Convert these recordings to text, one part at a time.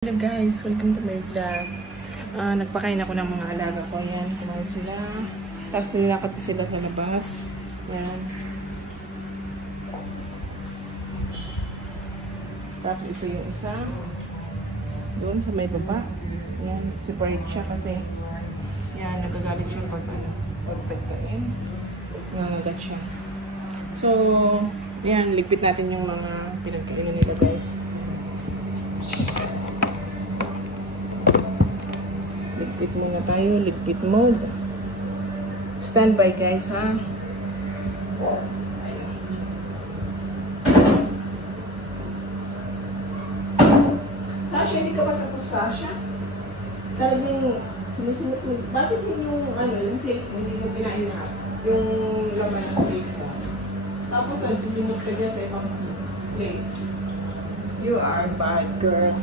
Hello guys, welcome to my vlog. Nagpakain ako ng mga alaga ko. Yan, kumain sila. Tapos nilakad ko sila sa labas. Yan. Tapos ito yung isa. Doon sa may baba. Yan, separate siya kasi yan, nagagalit siya pag tagkain. Nangagat siya. So, yan, ligpit natin yung mga pinagkainan nila guys. Ligpit muna tayo, ligpit mode. Stand by guys ha. Sasha, hindi ka ba tapos Sasha? Talagang sinisimot mo. Bakit yung plate mo, hindi mo kinain na yung laman ng plate mo? Tapos nagsisimot ka dyan sa ibang plates. You are bad girl.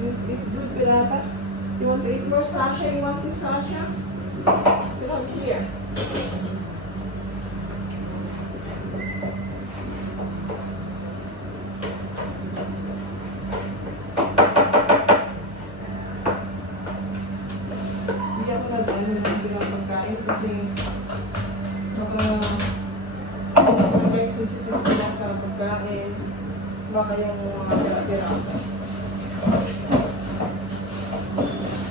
You eat good, Pirata? You want to eat more, Sasha? You want this, Sasha? Still up here. Hindi ako nag-ano ng pinapagkain kasi baka guys, sisipin sila sa pagkain. Baka yung mga tira-tira.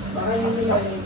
Baka yung nilalagay.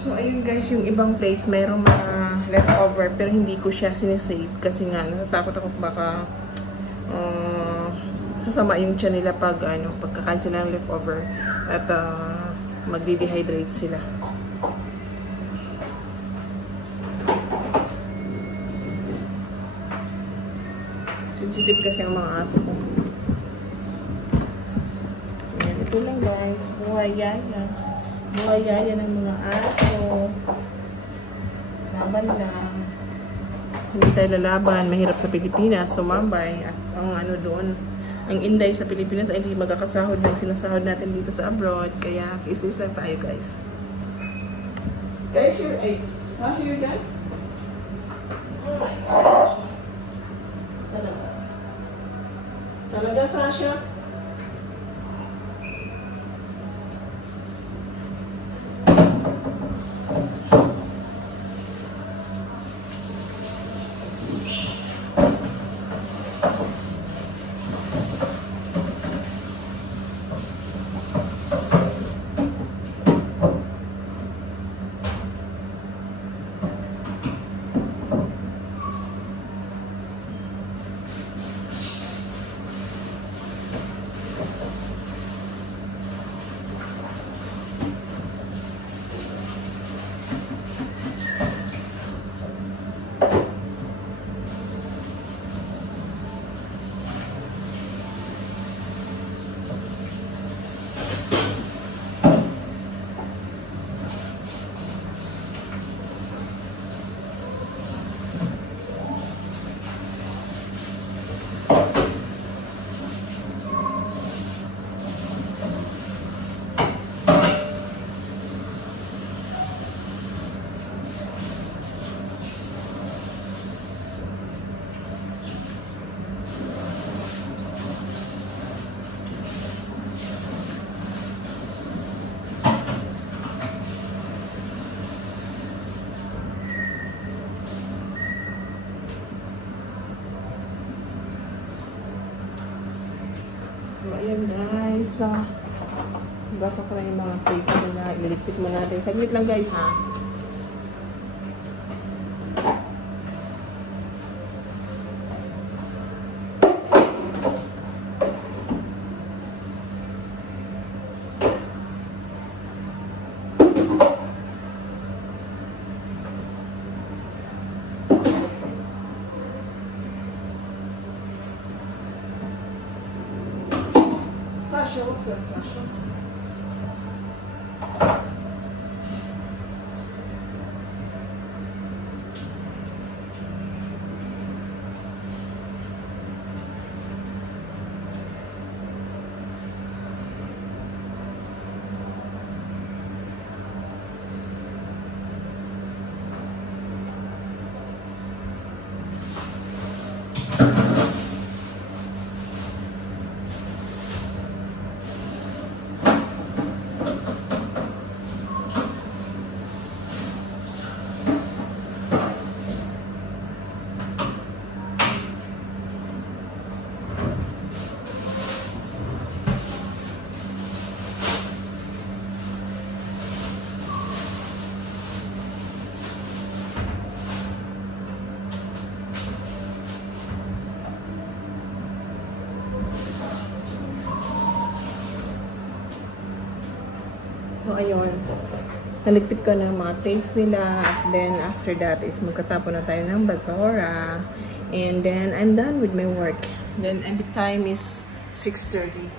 So, ayun guys, yung ibang place, mayroong mga leftover, pero hindi ko siya sinisave kasi nga, natatakot ako baka sasama yung tiyan nila pag, pagkakain sila ng leftover at magdi-dehydrate sila. Sensitive kasi ang mga aso ko. Ayan, ito lang guys, buhay yaya. Buhay yaya ng mga aso. Laban lang. Hindi tayo lalaban. Mahirap sa Pilipinas. Sumambay. At ang doon, ang inday sa Pilipinas ay hindi magkakasahod ng sinasahod natin dito sa abroad. Kaya, kiss lang tayo guys. Guys, Sasha, you're done? Oh my God, Sasha. Talaga. Talaga, Sasha? So, ayan guys, basa ko na yung mga plate nila. Ililigpit mo natin. Saglit lang guys ha. special, so special. So, ayun. Naligpit ko na mga plates nila. At then, after that is magkatapon na tayo ng basura. And then, I'm done with my work. Then, and the time is 6:30.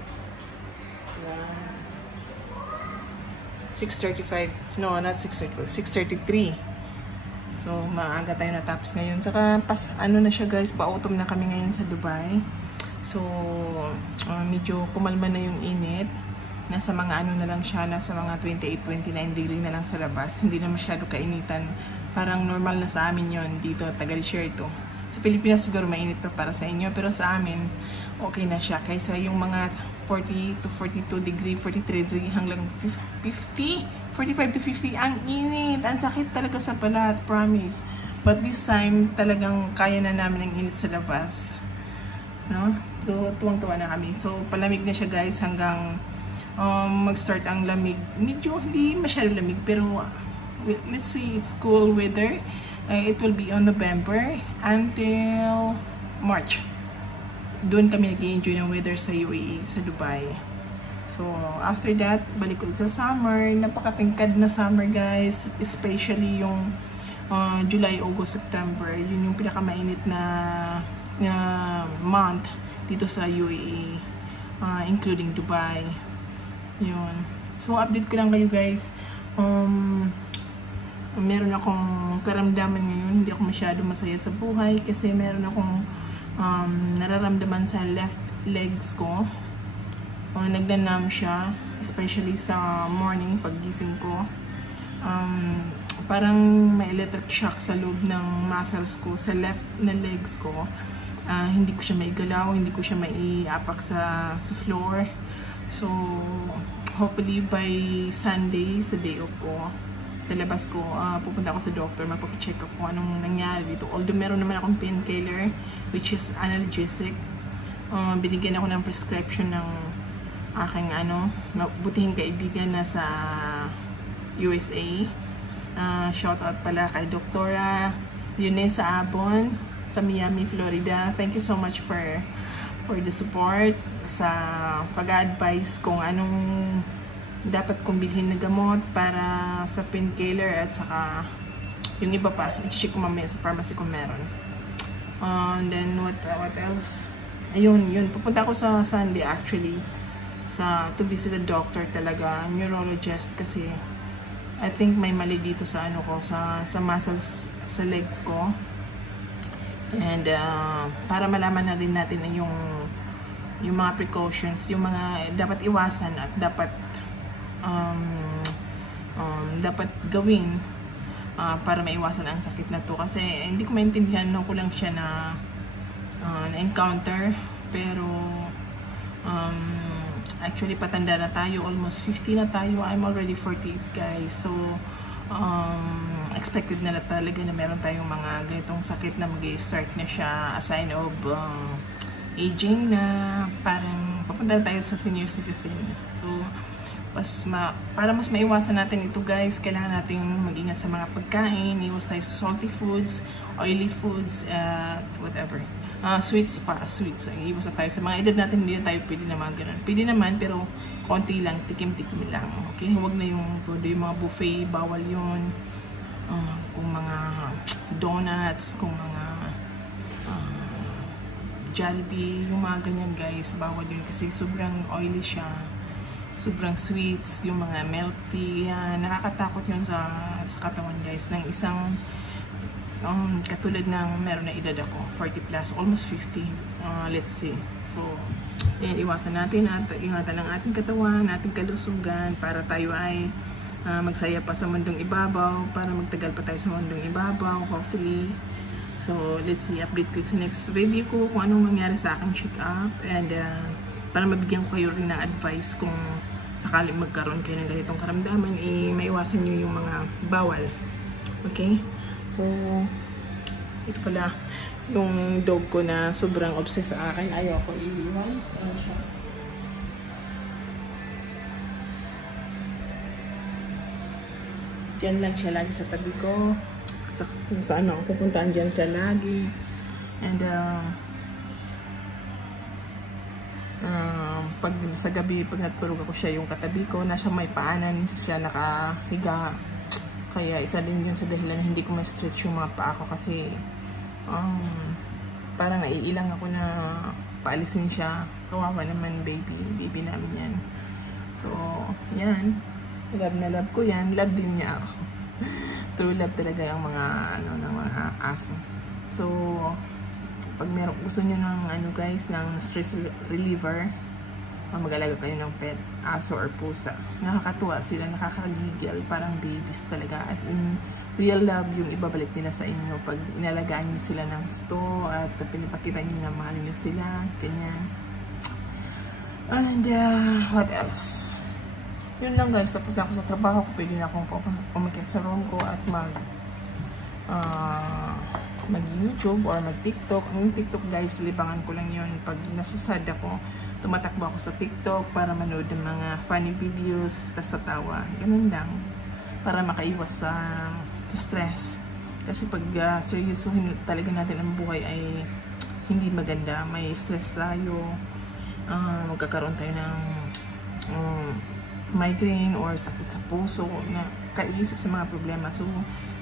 6:35. No, not 6:35. 6:33. So, maaga tayo natapos ngayon. Saka, ano na siya guys, pa-autumn na kami ngayon sa Dubai. So, medyo kumalma na yung init. Nasa mga ano na lang siya, nasa mga 28-29 degree na lang sa labas. Hindi na masyado kainitan. Parang normal na sa amin yon dito, taga-share ito. Sa Pilipinas siguro mainit pa para sa inyo, pero sa amin, okay na siya. Kaysa yung mga 40 to 42 degree, 43 degree, hanggang 50, 45 to 50, ang init. Ang sakit talaga sa balat, promise. But this time, talagang kaya na namin ang init sa labas. No? So, tuwang-tuwa na kami. So, palamig na siya guys hanggang mag-start ang lamig. Medyo hindi masyado lamig, pero let's see, it's cool weather. It will be on November until March. Doon kami nag-enjoy ng weather sa UAE, sa Dubai. So, after that, balik ulit sa summer. Napakatingkad na summer guys, especially yung July, August, September. Yun yung pinakamainit na month dito sa UAE, including Dubai. Yun. So, update ko lang kayo guys. Meron akong karamdaman ngayon. Hindi ako masyado masaya sa buhay kasi meron akong nararamdaman sa left legs ko. Nagdanam siya, especially sa morning paggising ko. Parang may electric shock sa loob ng muscles ko, sa left na legs ko. Hindi ko siya maigalaw, hindi ko siya maiapak sa floor. So, hopefully by Sunday, sa day off ko, sa labas ko, pupunta ako sa doctor, magpapacheck up kung anong nangyari dito. Although meron naman akong painkiller, which is analgesic. Binigyan ako ng prescription ng aking butihing kaibigan na sa USA. Shout out pala kay Doktora Eunice Abon sa Miami, Florida. Thank you so much for the support sa pag-advise kung anong dapat kong bilhin na gamot para sa painkiller at saka yung iba pa. I-check ko mamaya sa pharmacy kung meron. And then what else? Ayun, pupunta ako sa Sunday actually to visit a doctor talaga, neurologist, kasi I think may mali dito sa sa muscles sa legs ko. And para malaman na rin natin yung mga precautions, yung mga dapat iwasan at dapat gawin para maiwasan ang sakit na to. Kasi hindi ko maintindihan, ko lang siya na encounter, pero actually patanda na tayo, almost 50 na tayo. I'm already 48 guys, so expected na talaga na meron tayong mga ganitong sakit na mag-start na siya, a sign of aging, na parang papunta na tayo sa senior citizen. So para mas maiwasan natin ito guys, kailangan natin mag-ingat sa mga pagkain, iwas tayo sa salty foods, oily foods, whatever. Sweets. Iwas na tayo sa mga edad natin, hindi na tayo pwede na mga ganun. Pwede naman, pero konti lang, tikim-tikim lang. Okay? Huwag na yung mga buffet, bawal yun. Kung mga donuts, kung mga Jollibee, yung mga ganyan guys, bawal yun kasi sobrang oily siya. sobrang sweets, yung mga milk tea, nakakatakot yun sa katawan guys, ng isang katulad ng meron na edad ako, 40 plus, almost 50, let's see. So, yan, iwasan natin at ingatan ang ating katawan, ating kalusugan, para tayo ay magsaya pa sa mundong ibabaw, para magtagal pa tayo sa mundong ibabaw, hopefully. So, let's see, update ko sa next video ko kung anong mangyari sa aking check-up, and para mabigyan ko kayo rin ng advice kung sakaling magkaroon kayo ng ganitong karamdaman, maiwasan nyo yung mga bawal. Okay? So, ito pala yung dog ko na sobrang obsessed sa akin. Ayaw ko iiwan. Ano siya? Diyan lang siya lagi sa tabi ko. Kung saan ako pupuntaan, diyan siya lagi. And pag sa gabi, pag natulog ako, siya yung katabi ko, nasa may paanan siya nakahiga, kaya isa din yun sa dahilan hindi ko ma-stretch yung mga paa ko, kasi parang naiilang ako na paalisin siya. Kawawa naman, baby namin yan. So yan, love na love ko yan, love din niya ako. True love talaga yung mga ng mga aso. So pag meron gusto niyo ng guys, ng stress reliever, mag-alaga kayo ng pet, aso or pusa. Nakakatuwa sila, nakakagigil, parang babies talaga. As in, real love yung ibabalik nila sa inyo pag inalagaan niyo sila ng gusto at pinapakita niyo na mahal niyo sila, ganyan. And what else? Yun lang guys, tapos na ako sa trabaho ko, pwede na akong pumakit sa room ko at mag-YouTube or mag-TikTok. Ang TikTok guys, libangan ko lang yun. Pag nasasad ako, tumatakbo ako sa TikTok para manood ng mga funny videos, tas sa tawa. Ganun lang. Para makaiwas sa stress. Kasi pag seryosohin talaga natin ang buhay ay hindi maganda. May stress tayo. Magkakaroon tayo ng migraine or sakit sa puso na kaisip sa mga problema. So,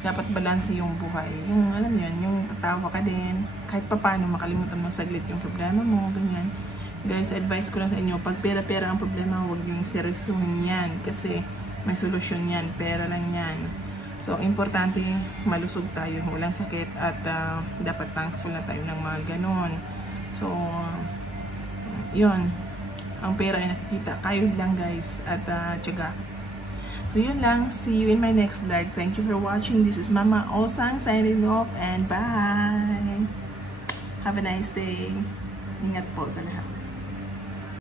dapat balanse yung buhay. Yung, alam yan, yung tatawa ka din. Kahit pa paano, makalimutan mo saglit yung problema mo, ganyan. Guys, advice ko lang sa inyo, pag pera-pera ang problema, huwag yung seryosohin yan. Kasi may solusyon yan, pera lang yan. So, importante, malusog tayo, walang sakit, at dapat thankful na tayo ng mga ganon. So, yun. Ang pera ay nakikita. Kayod lang guys, at tiyaga. So yun lang, see you in my next vlog. Thank you for watching. This is Mama Osang signing off, and bye! Have a nice day. Ingat po sa lahat.